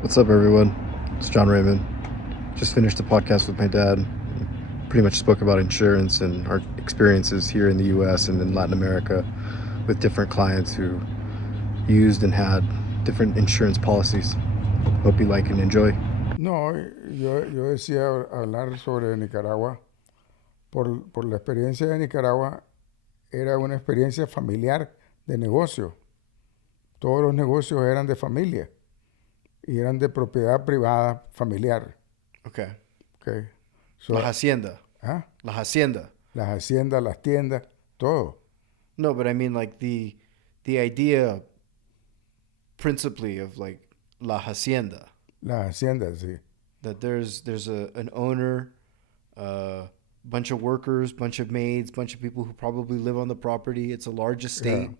What's up, everyone? It's John Raymond. Just finished a podcast with my dad. Pretty much spoke about insurance and our experiences here in the US and in Latin America with different clients who used and had different insurance policies. Hope you like and enjoy. No, yo decía hablar sobre Nicaragua. Por la experiencia de Nicaragua, era una experiencia familiar de negocio. Todos los negocios eran de familia y eran de propiedad privada familiar. Okay. Okay. La So, Hacienda. ¿ah? La Hacienda. Las haciendas, las tiendas, todo. No, but I mean like the idea principally of like La Hacienda. Las haciendas, sí. That there's an owner, bunch of workers, bunch of maids, bunch of people who probably live on the property. It's a large Yeah, estate.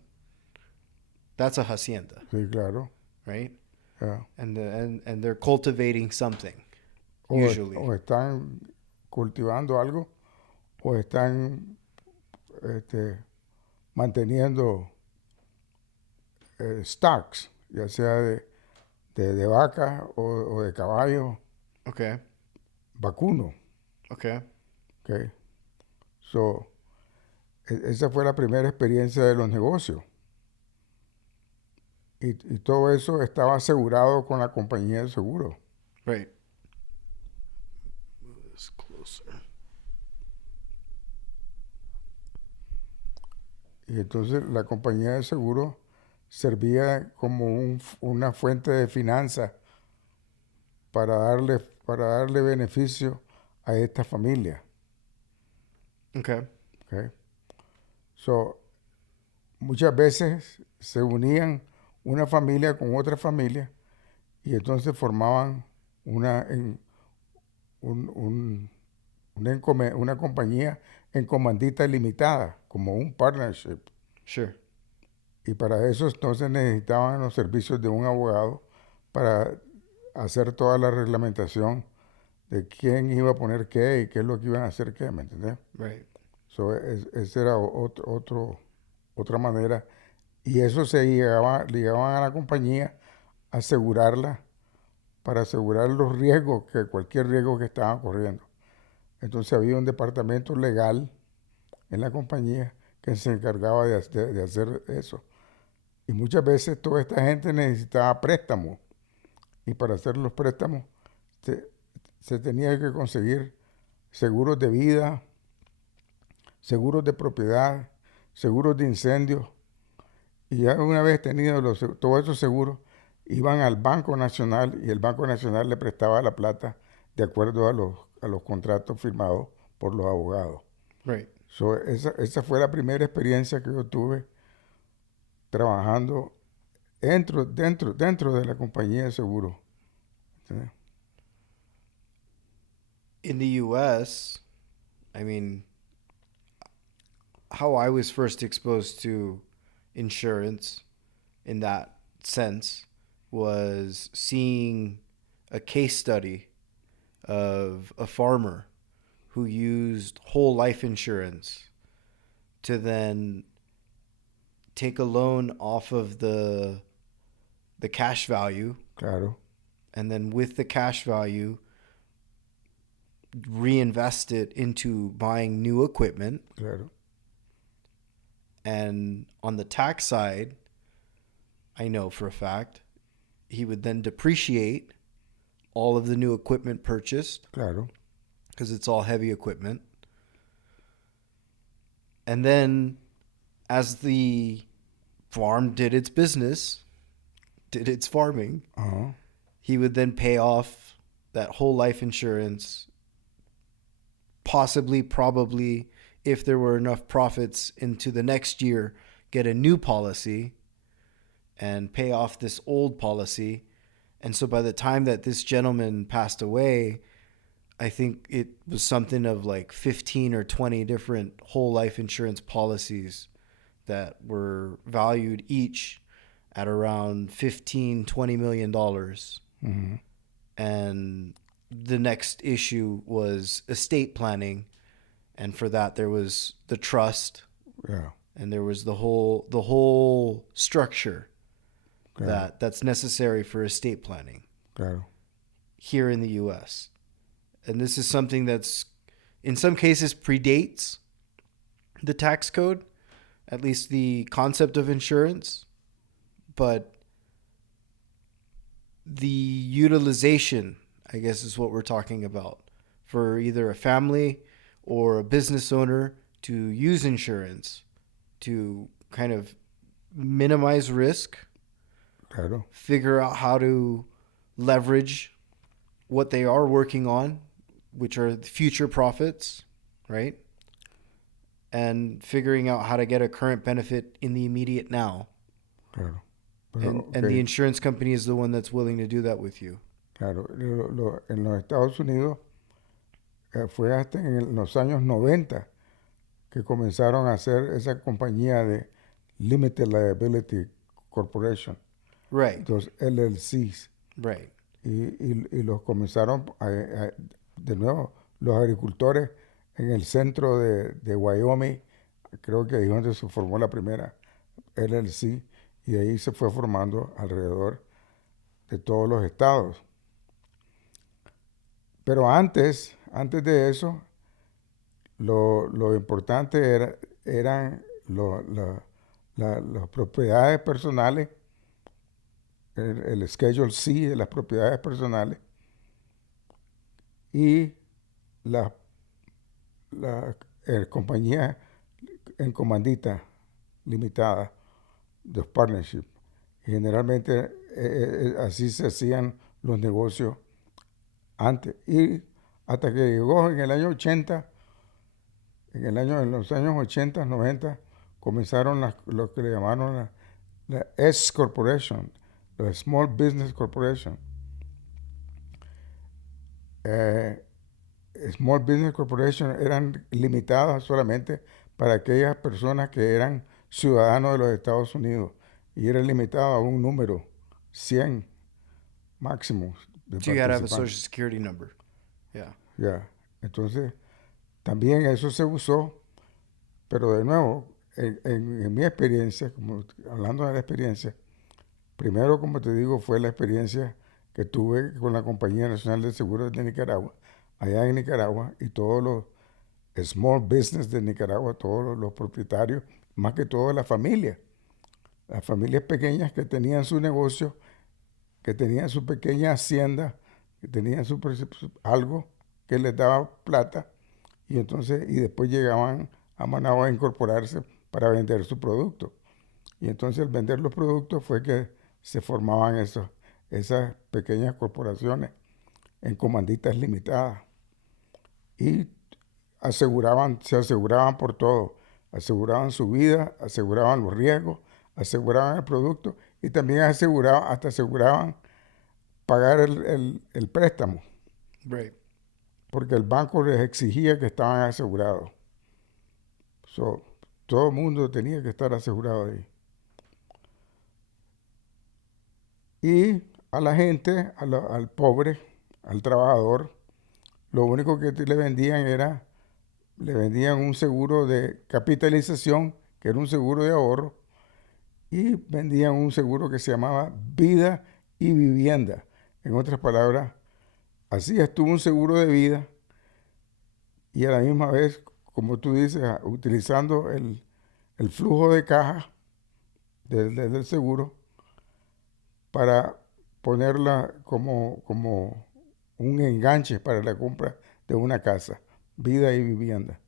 That's a hacienda, sí, claro. right? Yeah. And they're cultivating something usually. O están cultivando algo o están este, manteniendo stocks, ya sea de vaca o de caballo, Okay. vacuno. Okay. Okay. So, esa fue la primera experiencia de los negocios. Y todo eso estaba asegurado con la compañía de seguro. Right. Move this closer. Y entonces la compañía de seguro servía como una fuente de finanzas para darle beneficio a esta familia. Okay. Okay. So, muchas veces se unían una familia con otra familia y entonces formaban una, una compañía en comandita limitada, como un partnership. Sure. Y para eso entonces necesitaban los servicios de un abogado para hacer toda la reglamentación de quién iba a poner qué y qué es lo que iban a hacer qué, ¿me entendés? Right. So, esa era otra manera. Y eso llegaban a la compañía a asegurarla para asegurar los riesgos, cualquier riesgo que estaban corriendo. Entonces había un departamento legal en la compañía que se encargaba de hacer eso. Y muchas veces toda esta gente necesitaba préstamos. Y para hacer los préstamos se, se tenía que conseguir seguros de vida, seguros de propiedad, seguros de incendios. Y ya una vez tenido todos esos seguros, iban al Banco Nacional y el Banco Nacional le prestaba la plata de acuerdo a los contratos firmados por los abogados. Right. So, esa fue la primera experiencia que yo tuve trabajando dentro de la compañía de seguros. ¿Sí? In the US, I mean, how I was first exposed to insurance in that sense was seeing a case study of a farmer who used whole life insurance to then take a loan off of the cash value, Claro, and then with the cash value reinvest it into buying new equipment. claro. And on the tax side, I know for a fact he would then depreciate all of the new equipment purchased Claro, because it's all heavy equipment. And then as the farm did its business, did its farming, ajá, he would then pay off that whole life insurance, possibly, probably, if there were enough profits into the next year, get a new policy and pay off this old policy. And so by the time that this gentleman passed away, I think it was something of like 15 or 20 different whole life insurance policies that were valued each at around 15, $20 million. ujú, And the next issue was estate planning. And for that, there was the trust yeah, and there was the whole structure claro, that's necessary for estate planning. Claro. here in the US. And this is something that's, in some cases, predates the tax code, at least the concept of insurance. But the utilization, I guess, is what we're talking about for either a family or a business owner to use insurance to kind of minimize risk, Claro. figure out how to leverage what they are working on, which are future profits, right? And figuring out how to get a current benefit in the immediate now. Claro. And, Pero, and the ok, insurance company is the one that's willing to do that with you. claro. En los Estados Unidos fue hasta en los años 90 que comenzaron a hacer esa compañía de Limited Liability Corporation, Right, los LLCs. right. Y los comenzaron, de nuevo, los agricultores en el centro de Wyoming, creo que ahí es donde se formó la primera LLC, y ahí se fue formando alrededor de todos los estados. Pero antes de eso, lo importante eran las propiedades personales, el Schedule C de las propiedades personales y las compañías en comandita limitada, los partnerships. Generalmente así se hacían los negocios antes. Y hasta que llegó en el año 80, en los años 80, 90, comenzaron lo que le llamaron la S Corporation, los Small Business Corporation. Eh, Small Business Corporation eran limitadas solamente para aquellas personas que eran ciudadanos de los Estados Unidos y era limitado a un número, 100 máximo de So you got to have a participantes. social security number. Yeah. Ya. Entonces, también eso se usó, pero de nuevo, en mi experiencia, hablando de la experiencia, primero, como te digo, fue la experiencia que tuve con la Compañía Nacional de Seguros de Nicaragua, allá en Nicaragua, y todos los small business de Nicaragua, todos los propietarios, más que todo las familias pequeñas que tenían su negocio, que tenían su pequeña hacienda, que tenían algo que les daba plata, y entonces, y después llegaban a Managua a incorporarse para vender su producto. Y entonces al vender los productos fue que se formaban esas pequeñas corporaciones en comanditas limitadas. Y se aseguraban por todo. Aseguraban su vida, aseguraban los riesgos, aseguraban el producto y también aseguraban pagar el préstamo, Right. porque el banco les exigía que estaban asegurados. So, todo el mundo tenía que estar asegurado ahí. Y a la gente, al pobre, al trabajador, lo único que le vendían un seguro de capitalización, que era un seguro de ahorro, y vendían un seguro que se llamaba vida y vivienda. En otras palabras, hacías tú un seguro de vida y a la misma vez, como tú dices, utilizando el flujo de caja del seguro para ponerla como un enganche para la compra de una casa, vida y vivienda.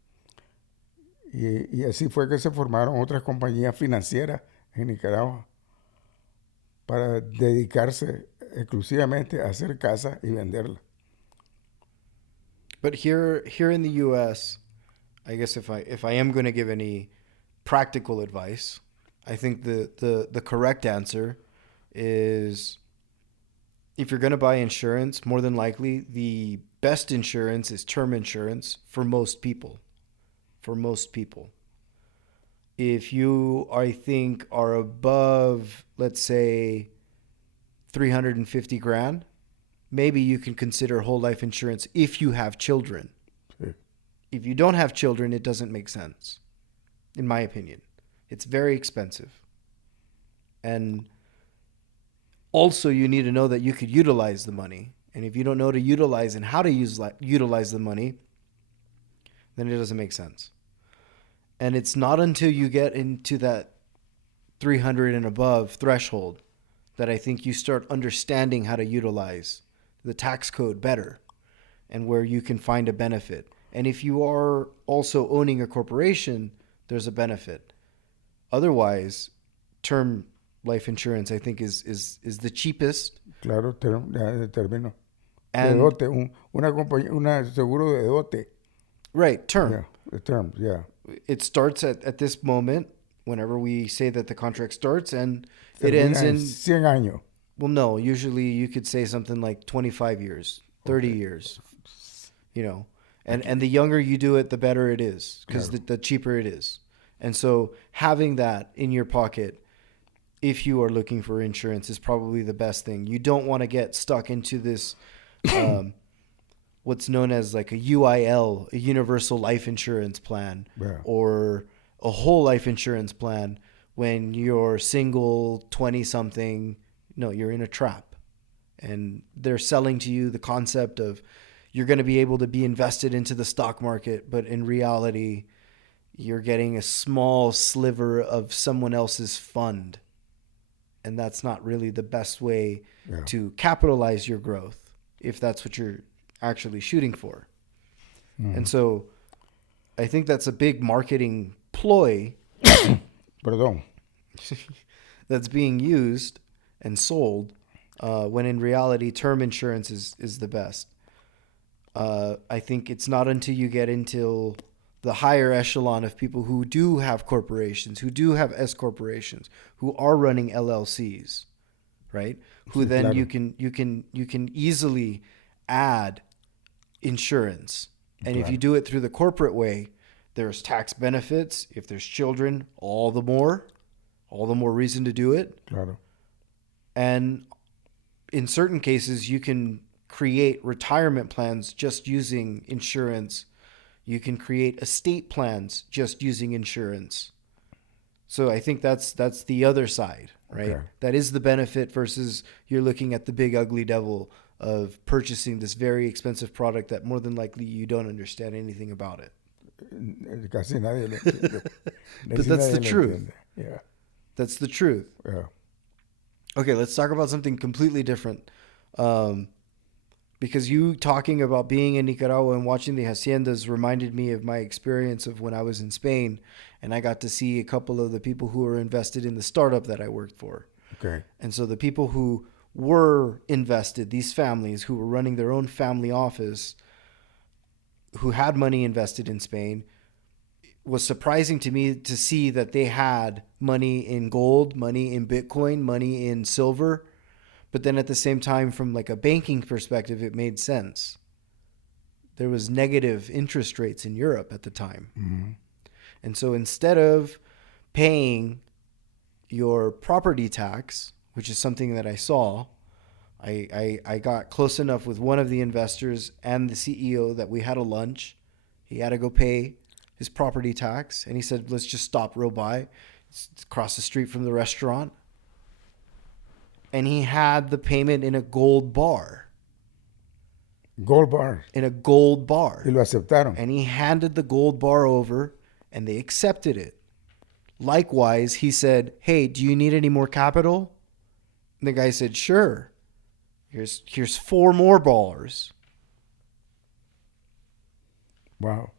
Y así fue que se formaron otras compañías financieras en Nicaragua para dedicarse exclusivamente a hacer casas y venderlas. But here in the US, I guess if I am going to give any practical advice, I think the correct answer is if you're going to buy insurance, more than likely the best insurance is term insurance for most people. For most people. If you, I think, are above, let's say, 350 grand, maybe you can consider whole life insurance if you have children. Sí. If you don't have children, it doesn't make sense, in my opinion. It's very expensive. And Also, you need to know that you could utilize the money. And if you don't know to utilize and how to utilize the money, then it doesn't make sense. And it's not until you get into that 300 and above threshold that I think you start understanding how to utilize the tax code better and where you can find a benefit. And if you are also owning a corporation, there's a benefit. Otherwise, term life insurance, I think, is the cheapest. Claro, ya termino. De And dote, una compañía, una seguro de dote. right, term. Yeah, the terms, yeah. It starts at this moment, whenever we say that the contract starts, and it ends Termina en in, 100 años. well, no, usually you could say something like 25 years, 30 Okay. years, you know. And the younger you do it, the better it is, because Claro. the cheaper it is. And so having that in your pocket, if you are looking for insurance, is probably the best thing. You don't want to get stuck into this, what's known as like a UIL, a universal life insurance plan, Yeah. or a whole life insurance plan when you're single, 20 something. No, you're in a trap. And they're selling to you the concept of you're going to be able to be invested into the stock market, but in reality, you're getting a small sliver of someone else's fund. And that's not really the best way Yeah. to capitalize your growth if that's what you're actually shooting for. And so I think that's a big marketing ploy Perdón. that's being used and sold when in reality term insurance is the best. I think it's not until you get into the higher echelon of people who do have corporations, who do have S corporations, who are running LLCs, right? Who Sí, then claro. you can easily add insurance. And if Claro. you do it through the corporate way, there's tax benefits. If there's children, all the more reason to do it. Claro. And in certain cases, you can create retirement plans just using insurance. You can create estate plans just using insurance. So I think that's the other side, right? Okay. That is the benefit versus you're looking at the big ugly devil of purchasing this very expensive product that more than likely you don't understand anything about it. Casi nadie lo entiende. But Casi that's nadie the lo truth. entiende. Yeah. That's the truth. Yeah. Okay, let's talk about something completely different. Because you talking about being in Nicaragua and watching the haciendas reminded me of my experience of when I was in Spain, and I got to see a couple of the people who were invested in the startup that I worked for. Okay. And so the people who were invested, these families who were running their own family office, who had money invested in Spain, was surprising to me to see that they had money in gold, money in Bitcoin, money in silver. But then at the same time, from like a banking perspective, it made sense. There was negative interest rates in Europe at the time. Mm-hmm. And so instead of paying your property tax, which is something that I saw, I got close enough with one of the investors and the CEO that we had a lunch. He had to go pay his property tax. And he said, let's just stop real by. It's across the street from the restaurant. And he had the payment in a gold bar. Gold bar. In a gold bar. Y lo aceptaron. And he handed the gold bar over and they accepted it. Likewise, he said, hey, do you need any more capital? And the guy said, sure. Here's 4 more bars. Wow.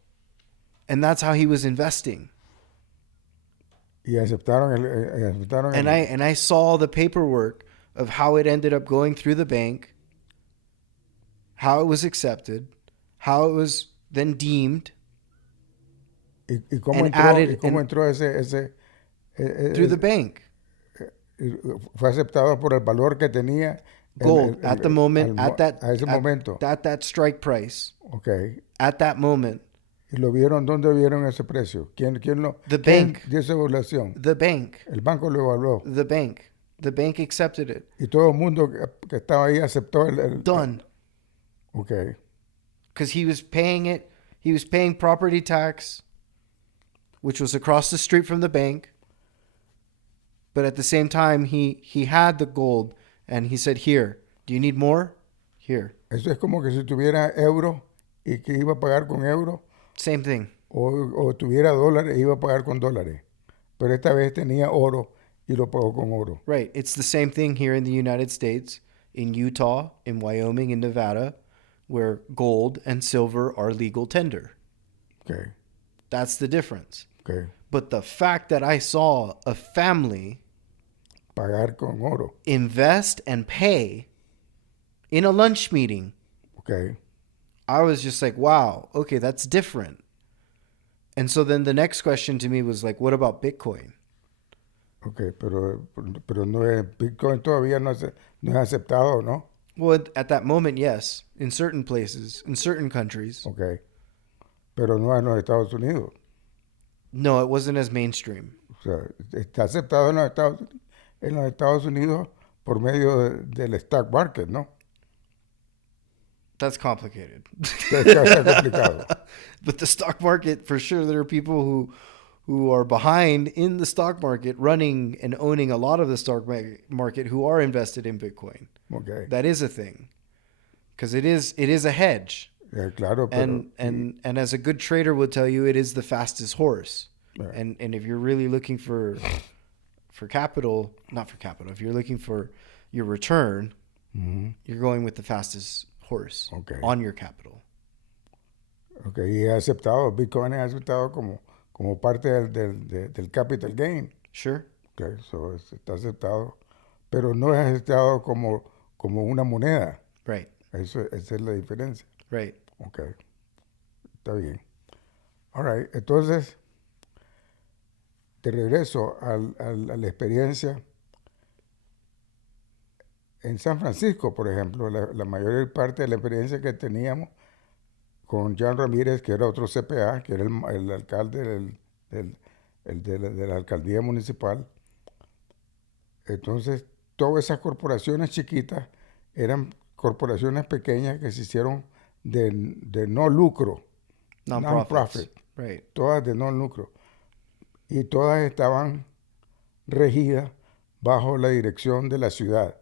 And that's how he was investing. Y aceptaron And I saw the paperwork of how it ended up going through the bank, how it was accepted, how it was then deemed. ¿Y cómo and entró, added y cómo and- entró ese through the bank. fue aceptado por el valor que tenía Gold at the moment, a ese at momento? that strike price, Okay. at that moment, ¿Y lo vieron? ¿Dónde vieron ese precio? ¿Quién lo The quién bank. dio esa evaluación? the bank, El banco lo evaluó. the bank accepted it. Y todo el mundo que estaba ahí aceptó Done. Okay. Because he was paying it. He was paying property tax, which was across the street from the bank. But at the same time, he had the gold And he said, here, do you need more? Here. Eso es como que si tuviera euro y que iba a pagar con euro, Same thing. o tuviera dólares e iba a pagar con dólares. Pero esta vez tenía oro y lo pagó con oro. Right. It's the same thing here in the United States, in Utah, in Wyoming, in Nevada, where gold and silver are legal tender. Okay, That's the difference. okay. But the fact that I saw a family Pagar con oro. invest and pay in a lunch meeting, Okay. I was just like, wow, okay, that's different. And so then the next question to me was like, what about Bitcoin? Okay, pero no es, Bitcoin todavía no es aceptado, ¿no? Well, at that moment, yes, in certain places, in certain countries. Okay. Pero no en los Estados Unidos. No, it wasn't as mainstream. O sea, está aceptado en los Estados Unidos por medio del stock market, ¿no? That's complicated. Está complicado. But the stock market, for sure, there are people who are behind in the stock market, running and owning a lot of the stock market, who are invested in Bitcoin. Okay. That is a thing, because it is a hedge, Claro, pero and as a good trader would tell you, it is the fastest horse. Yeah. And if you're really looking for capital, not for capital, if you're looking for your return, you're going with the fastest horse Okay. on your capital. okay, y es aceptado, Bitcoin es aceptado como parte del capital gain. Sure. Okay, so está aceptado, pero no es aceptado como una moneda. Right. Esa es la diferencia. Right. Okay, está bien. All right, entonces, de regreso a la experiencia en San Francisco, por ejemplo, la mayor parte de la experiencia que teníamos con Jan Ramírez, que era otro CPA, que era el alcalde de la alcaldía municipal. Entonces, todas esas corporaciones chiquitas eran corporaciones pequeñas que se hicieron de no lucro, Non-profit. Right. todas de no lucro. Y todas estaban regidas bajo la dirección de la ciudad.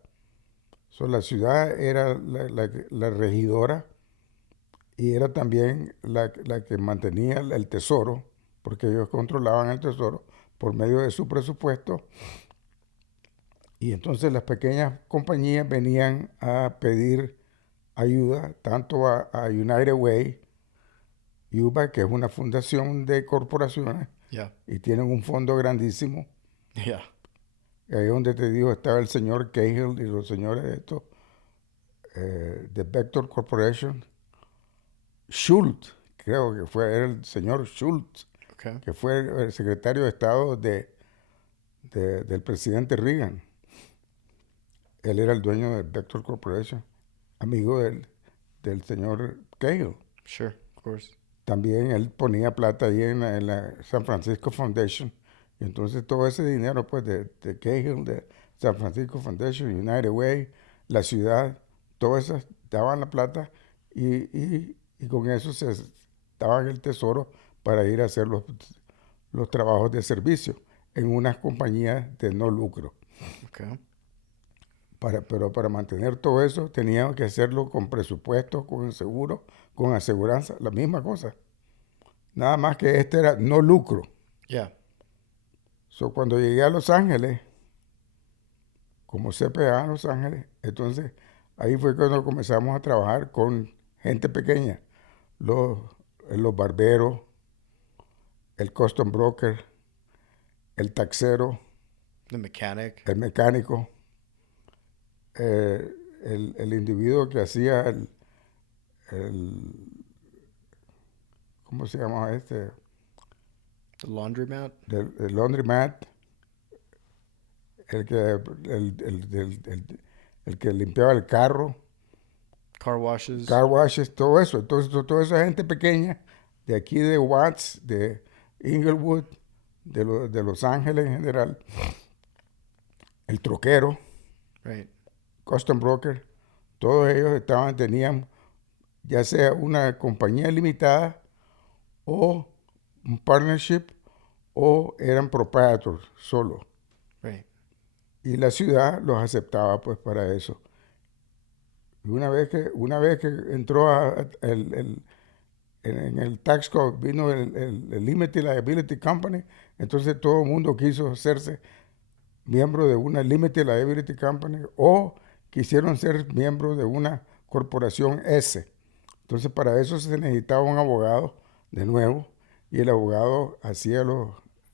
So, la ciudad era la regidora y era también la que mantenía el tesoro, porque ellos controlaban el tesoro por medio de su presupuesto. Y entonces las pequeñas compañías venían a pedir ayuda tanto a United Way, UBA, que es una fundación de corporaciones, Yeah. y tienen un fondo grandísimo. Yeah. Y ahí donde te digo estaba el señor Cahill y los señores de estos, de Vector Corporation. Schultz, creo que era el señor Schultz, Okay. que fue el secretario de Estado del presidente Reagan. Él era el dueño de Vector Corporation, amigo del señor Cahill. Sure. Of course. También él ponía plata ahí en la San Francisco Foundation. Y entonces todo ese dinero pues de Cahill, de San Francisco Foundation, United Way, la ciudad, todas esas daban la plata y con eso se daban el tesoro para ir a hacer los trabajos de servicio en unas compañías de no lucro. Okay. Pero para mantener todo eso tenían que hacerlo con presupuesto, con seguro, con aseguranza, la misma cosa. Nada más que este era no lucro. Yeah. So, cuando llegué a Los Ángeles, como CPA en Los Ángeles, entonces ahí fue cuando comenzamos a trabajar con gente pequeña. Los barberos, el custom broker, el taxero, The mechanic. el mecánico, el individuo que hacía ¿cómo se llama este? The laundromat. El laundromat, el que limpiaba el carro, Car washes. car washes, todo eso. Entonces, toda esa gente pequeña de aquí de Watts, de Inglewood, de Los Ángeles en general, el troquero, Right. custom broker, todos ellos tenían ya sea una compañía limitada o un partnership o eran proprietors solo. Right. y la ciudad los aceptaba pues para eso. Y una vez que entró en el tax code, vino el Limited Liability Company, entonces todo el mundo quiso hacerse miembro de una Limited Liability Company o quisieron ser miembros de una corporación S. Entonces para eso se necesitaba un abogado de nuevo y el abogado hacía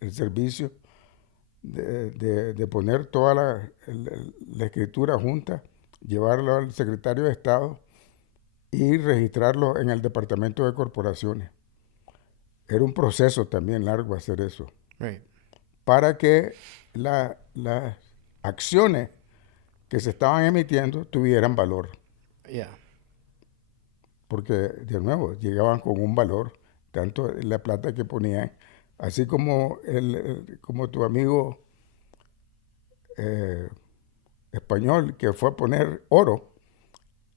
el servicio de poner toda la escritura junta, llevarlo al secretario de Estado y registrarlo en el Departamento de Corporaciones. Era un proceso también largo hacer eso, Right. para que las acciones que se estaban emitiendo tuvieran valor, Yeah. porque de nuevo llegaban con un valor, tanto la plata que ponían, así como, como tu amigo eh, español que fue a poner oro,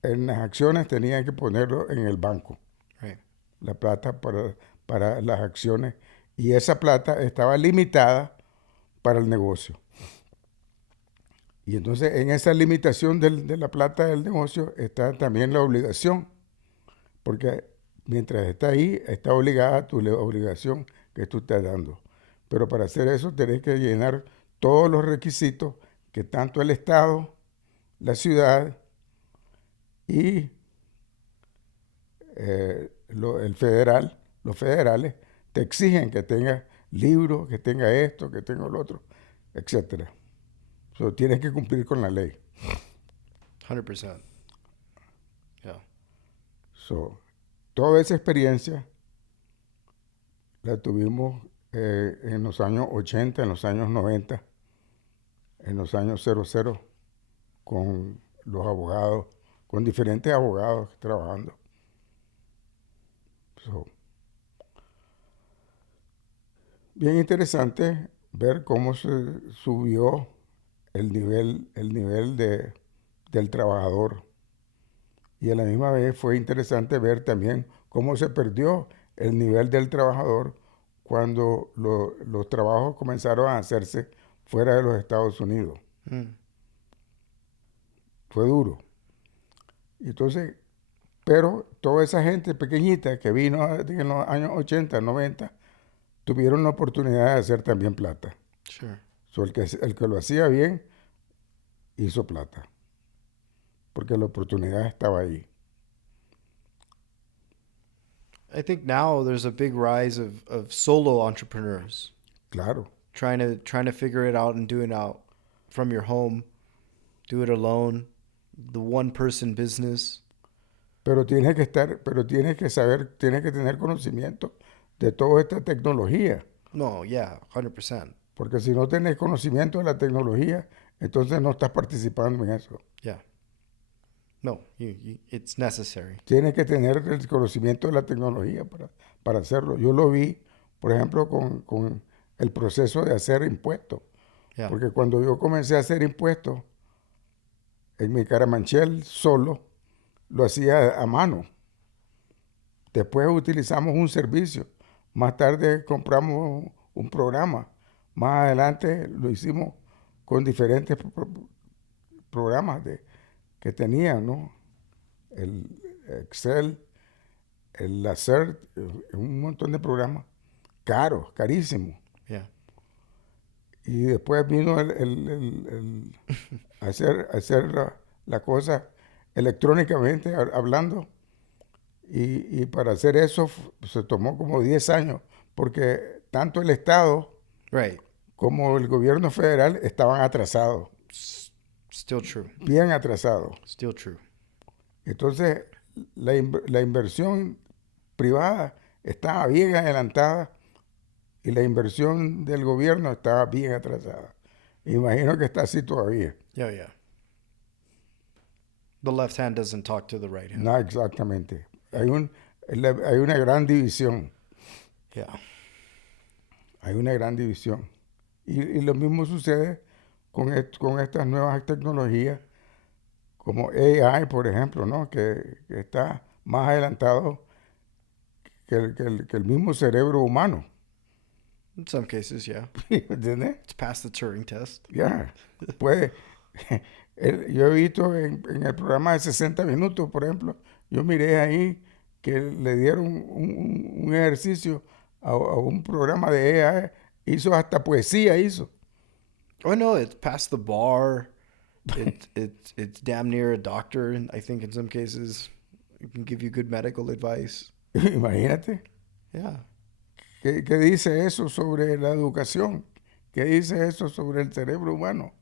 en las acciones tenían que ponerlo en el banco, Right. la plata para las acciones, y esa plata estaba limitada para el negocio. Y entonces en esa limitación de la plata del negocio está también la obligación, porque mientras está ahí, está obligada tu obligación que tú estás dando. Pero para hacer eso tenés que llenar todos los requisitos que tanto el Estado, la ciudad y el federal, los federales, te exigen que tengas libros, que tenga esto, que tenga lo otro, etcétera. So, tienes que cumplir con la ley. 100%. Yeah. So, toda esa experiencia la tuvimos en los años 80, en los años 90, en los años 00, con los abogados, con diferentes abogados trabajando. So, bien interesante ver cómo se subió el nivel del trabajador. Y a la misma vez fue interesante ver también cómo se perdió el nivel del trabajador cuando los trabajos comenzaron a hacerse fuera de los Estados Unidos. Mm. Fue duro. Y entonces, pero toda esa gente pequeñita que vino en los años 80, 90, tuvieron la oportunidad de hacer también plata. Sure. So, el que lo hacía bien hizo plata, porque la oportunidad estaba ahí. I think now there's a big rise of solo entrepreneurs Claro. trying to figure it out and do it out from your home, do it alone, the one person business. Pero tienes que saber, tienes que tener conocimiento de toda esta tecnología, No, yeah, 100%. porque si no tienes conocimiento de la tecnología, entonces no estás participando en eso. Yeah. No, it's necessary. Tienes que tener el conocimiento de la tecnología para hacerlo. Yo lo vi, por ejemplo, con el proceso de hacer impuestos, Yeah. porque cuando yo comencé a hacer impuestos, en mi Caramanchel solo, lo hacía a mano. Después utilizamos un servicio. Más tarde compramos un programa. Más adelante lo hicimos con diferentes programas que tenían, ¿no? El Excel, el Lacer, un montón de programas caros, carísimos. Yeah. Y después vino hacer la cosa electrónicamente, hablando. Y para hacer eso se tomó como 10 años, porque tanto el Estado Right. como el gobierno federal estaban atrasados, Still true. bien atrasados. Still true. Entonces, la inversión privada estaba bien adelantada y la inversión del gobierno estaba bien atrasada. Imagino que está así todavía. Yeah, yeah. The left hand doesn't talk to the right hand. No, exactamente. Hay una gran división. Yeah. Hay una gran división. Y lo mismo sucede con estas nuevas tecnologías, como AI, por ejemplo, ¿no? Que está más adelantado que el mismo cerebro humano. In some cases, yeah. ¿Me entiendes? It's past the Turing test. Ya. Puede. Yo he visto en el programa de 60 minutos, por ejemplo, yo miré ahí que le dieron un ejercicio a un programa de AI, hizo hasta poesía, hizo. Oh no, it's past the bar. It's damn near a doctor, and I think in some cases it can give you good medical advice. Imagínate. Yeah. ¿Qué dice eso sobre la educación? ¿Qué dice eso sobre el cerebro humano?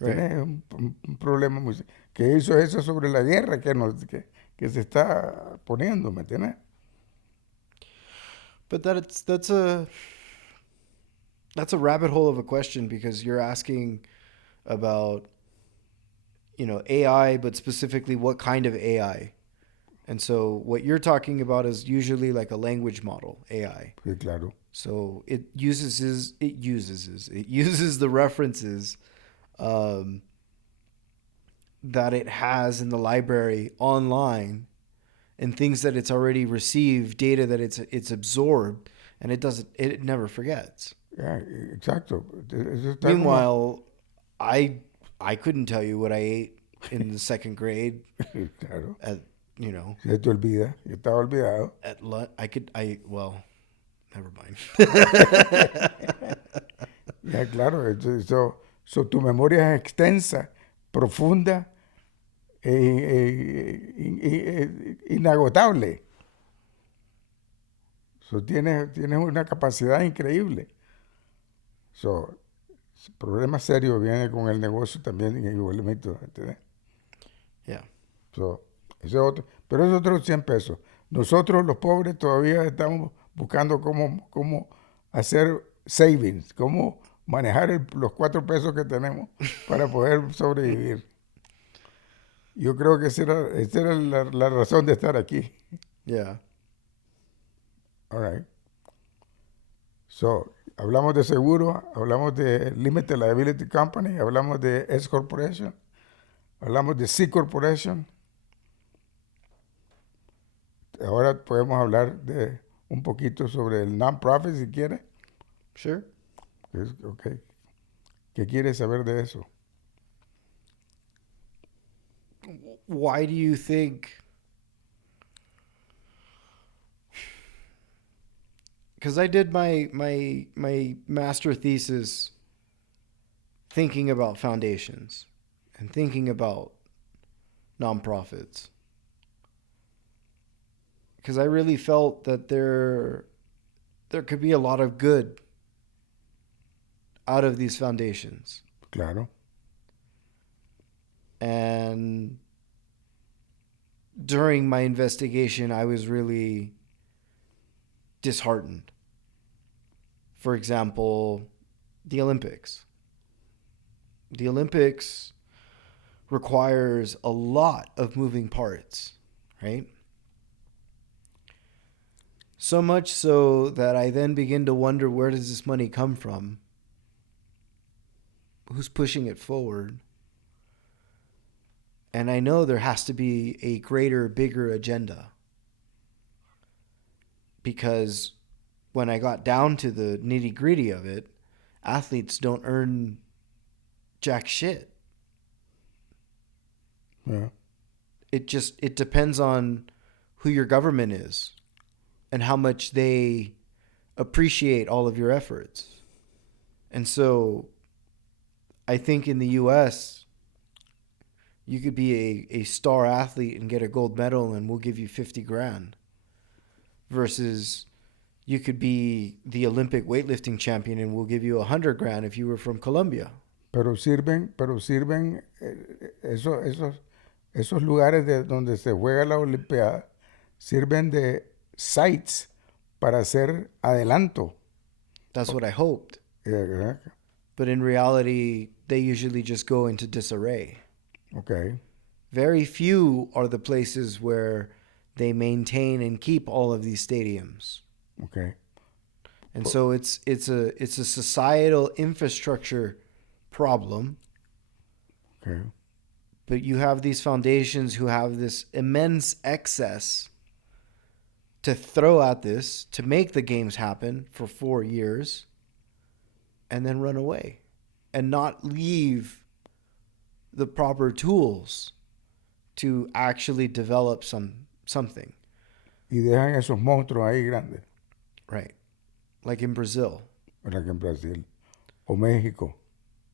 Right. Tienes un problema muy... ¿Qué hizo eso sobre la guerra que se está poniendo? ¿Me entiendes? But that's a rabbit hole of a question, because you're asking about, AI, but specifically what kind of AI. And so what you're talking about is usually like a language model AI. Sí, claro. So it uses the references that it has in the library online, and things that it's already received, data that it's absorbed, and it never forgets. Ya, exacto. Eso está Meanwhile, I couldn't tell you what I ate in the second grade claro. at Se te olvida. Yo estaba olvidado. at lunch. Well, never mind. Ya, claro. Tu memoria es extensa, profunda inagotable. Tienes una capacidad increíble. El problema serio viene con el negocio también en igualmente, ¿entendés? Yeah. Ese es otro, pero es otro 100 pesos. Nosotros los pobres todavía estamos buscando cómo hacer savings, cómo manejar los 4 pesos que tenemos para poder sobrevivir. Yo creo que esa era la razón de estar aquí. Yeah. All right. Hablamos de seguro, hablamos de Limited Liability Company, hablamos de S Corporation, hablamos de C Corporation. Ahora podemos hablar de un poquito sobre el non-profit si quiere. Sure. Okay. ¿Qué quieres saber de eso? Why do you think? Because I did my master thesis thinking about foundations and thinking about nonprofits. Because I really felt that there could be a lot of good out of these foundations. Claro. And during my investigation, I was really disheartened. For example, the Olympics. The Olympics requires a lot of moving parts, right? So much so that I then begin to wonder, where does this money come from? Who's pushing it forward? And I know there has to be a greater, bigger agenda. Because when I got down to the nitty-gritty of it, athletes don't earn jack shit. Yeah. It depends on who your government is and how much they appreciate all of your efforts. And so I think in the US, you could be a star athlete and get a gold medal and we'll give you 50 grand. Versus you could be the Olympic weightlifting champion and we'll give you 100 grand if you were from Colombia. Pero sirven esos lugares de donde se juega la Olimpiada, sirven de sites para hacer adelanto. That's what I hoped. Yeah. But in reality, they usually just go into disarray. Okay. Very few are the places where they maintain and keep all of these stadiums. Okay. And so it's a societal infrastructure problem. Okay. But you have these foundations who have this immense excess to throw at this to make the games happen for 4 years. and then run away and not leave the proper tools to actually develop something. Y dejan esos monstruos ahí grandes, Right. Like in Brazil ¿verdad? Que en Brasil, o México,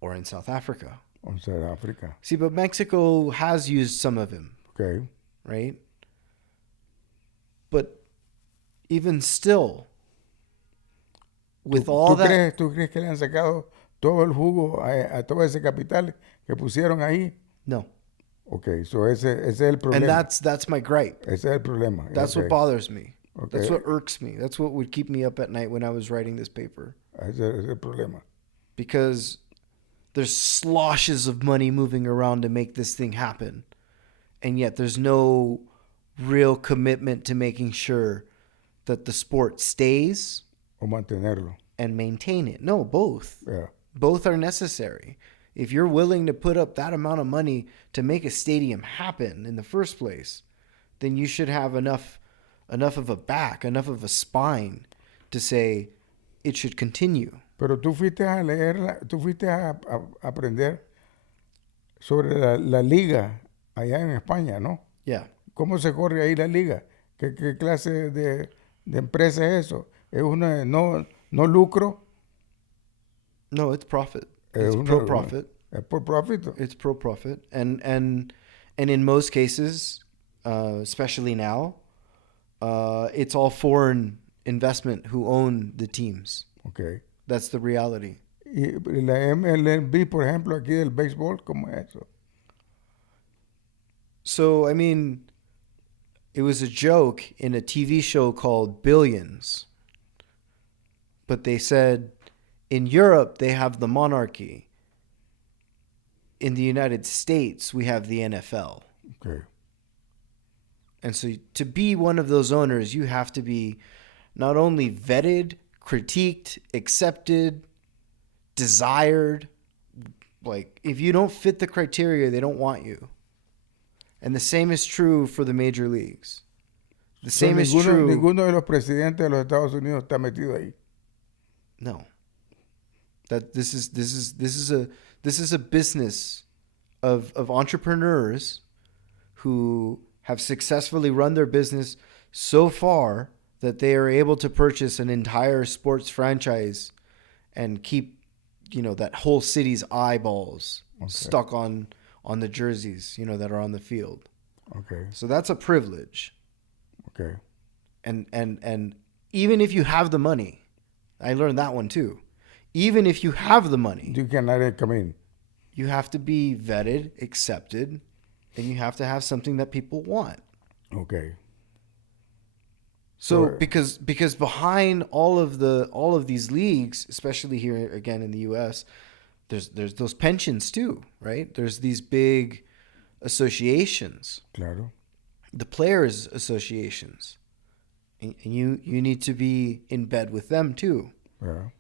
or in South Africa. o en Sudáfrica. See, but Mexico has used some of him, Okay. right? But even still, with all that, ¿Tú crees que le han sacado todo el jugo a todo ese capital que pusieron ahí? no. Ok, so ese es el And problema. that's my gripe. Ese es el problema. That's Ok, what bothers me. ok, That's what irks me. That's what would keep me up at night when I was writing this paper. ese es el problema. Because there's sloshes of money moving around to make this thing happen. And yet there's no real commitment to making sure that the sport stays O mantenerlo. and maintain it. No, both. Yeah. Both are necessary. If you're willing to put up that amount of money to make a stadium happen in the first place, then you should have enough of a back, enough of a spine to say it should continue. Pero tú fuiste a leerla, tú fuiste a aprender sobre la liga allá en España, ¿no? Yeah. ¿Cómo se corre ahí la liga? ¿Qué clase de empresa es eso? ¿Es una no lucro? No, it's profit. Es It's pro profit. Es por profit. It's pro profit. And in most cases, especially now, it's all foreign investment who own the teams. Okay. That's the reality. Y la MLB, por ejemplo, aquí del béisbol, ¿cómo es eso? So, I mean, it was a joke in a TV show called Billions. But they said in Europe, they have the monarchy. In the United States, we have the NFL. Okay. And so to be one of those owners, you have to be not only vetted, critiqued, accepted, desired. Like, if you don't fit the criteria, they don't want you. And the same is true for the major leagues. The same is true. Ninguno de los presidentes de los Estados Unidos está metido ahí. No. That this is a business of entrepreneurs who have successfully run their business so far that they are able to purchase an entire sports franchise and keep, that whole city's eyeballs stuck on the jerseys, that are on the field. Okay. So that's a privilege. Okay. And even if you have the money, I learned that one too. Even if you have the money, You cannot come in. you have to be vetted, accepted, and you have to have something that people want. Okay. So Sure. because behind all of these leagues, especially here again in the US, there's those pensions too, right? There's these big associations, Claro. the players associations. And you need to be in bed with them too. Yeah.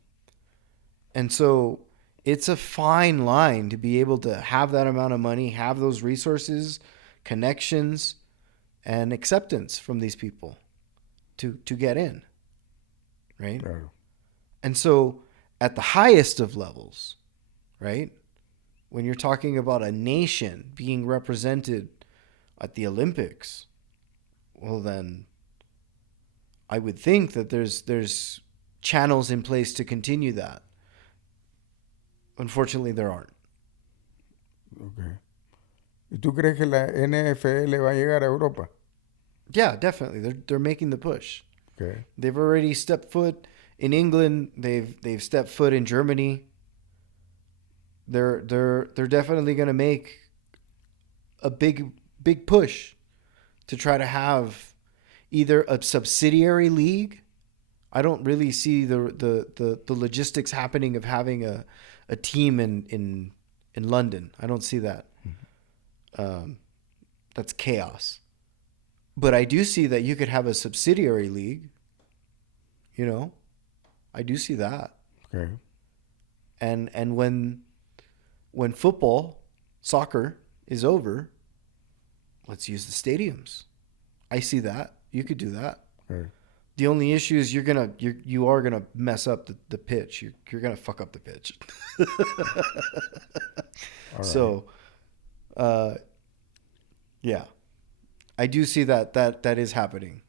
And so it's a fine line to be able to have that amount of money, have those resources, connections, and acceptance from these people to get in, right? Claro. And so at the highest of levels, right, when you're talking about a nation being represented at the Olympics, well then I would think that there's channels in place to continue that. Unfortunately, there aren't. Okay. ¿Y tú crees que la NFL va a llegar a Europa? Yeah, definitely. They're making the push. Okay. They've already stepped foot in England. They've stepped foot in Germany. They're definitely going to make a big push to try to have either a subsidiary league. I don't really see the logistics happening of having a team in London. I don't see that. That's chaos. But I do see that you could have a subsidiary league. I do see that. Okay. And when football, soccer is over, let's use the stadiums. I see that. You could do that. Okay. The only issue is you are gonna mess up the pitch. You're gonna fuck up the pitch. All right. So, uh, yeah, I do see that is happening.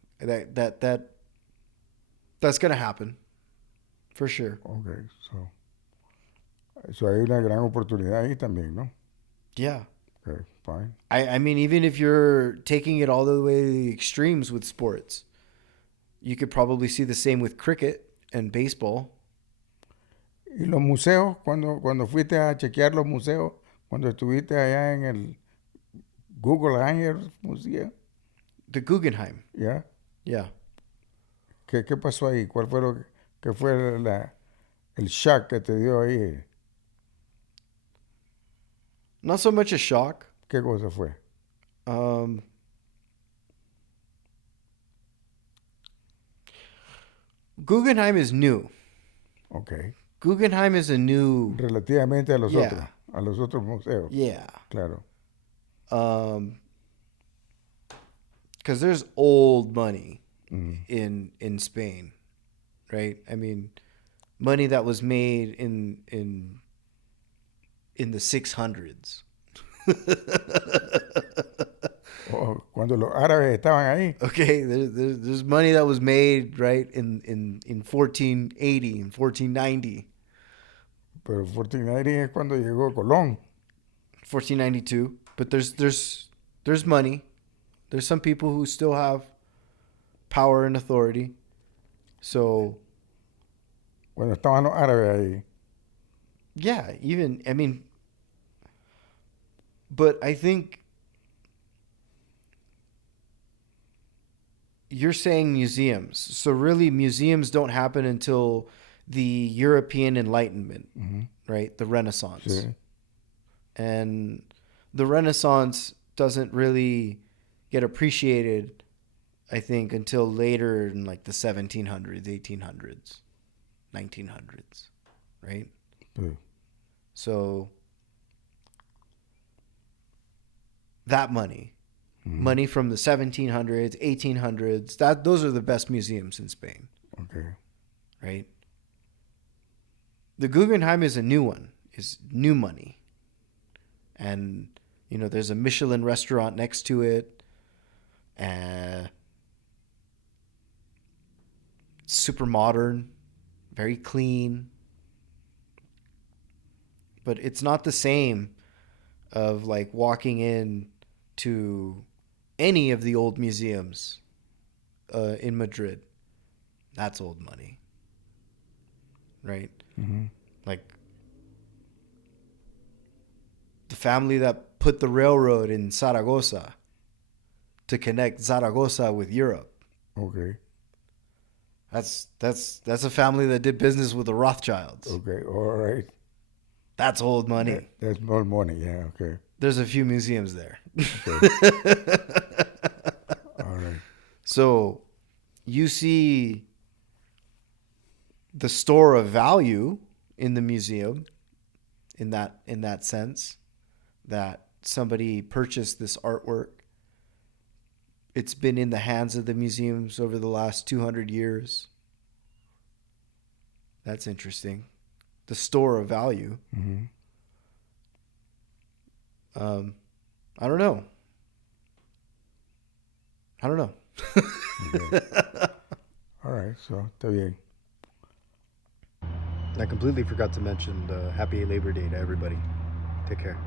That's gonna happen for sure. Okay. So hay una gran oportunidad ahí también, ¿no? Yeah. Okay, fine. I mean, even if you're taking it all the way to the extremes with sports, you could probably see the same with cricket and baseball. ¿Y los museos? Cuando fuiste a chequear los museos, cuando estuviste allá en el Guggenheim Museum, The Guggenheim. ¿ya? Yeah. ¿Qué pasó ahí? ¿Cuál fue qué fue el shock que te dio ahí? Not so much a shock. ¿Qué cosa fue? Guggenheim is new. Okay. Guggenheim is a new. Relativamente a los Yeah. otros museos. Yeah. Claro. Because there's old money Mm. in Spain, right? I mean, money that was made in the 600s. Oh, cuando los árabes estaban ahí. Okay, there's money that was made right in 1480 and 1490. Pero 1490 es cuando llegó Colón. 1492. But there's money. There's some people who still have power and authority. So Cuando estaban los árabes ahí. yeah, even I mean, but I think you're saying museums. So really, museums don't happen until the European Enlightenment, right? The Renaissance. Sí. And the Renaissance doesn't really get appreciated, I think, until later in like the 1700s, 1800s, 1900s, right? Sí. So that money from the 1700s, 1800s, those are the best museums in Spain, Okay. right? The Guggenheim is a new one, is new money. And, you know, there's a Michelin restaurant next to it. Super modern, very clean. But it's not the same of like walking in to any of the old museums in Madrid. That's old money, right? Mm-hmm. Like the family that put the railroad in Zaragoza to connect Zaragoza with Europe. Okay. That's a family that did business with the Rothschilds. Okay. All right. That's old money. That's more money. Yeah. Okay. There's a few museums there. Okay. All right. So you see the store of value in the museum in that sense, that somebody purchased this artwork. It's been in the hands of the museums over the last 200 years. That's interesting. The store of value. Mm-hmm. I don't know. Okay. All right. So, está bien. I completely forgot to mention the happy Labor Day to everybody. Take care.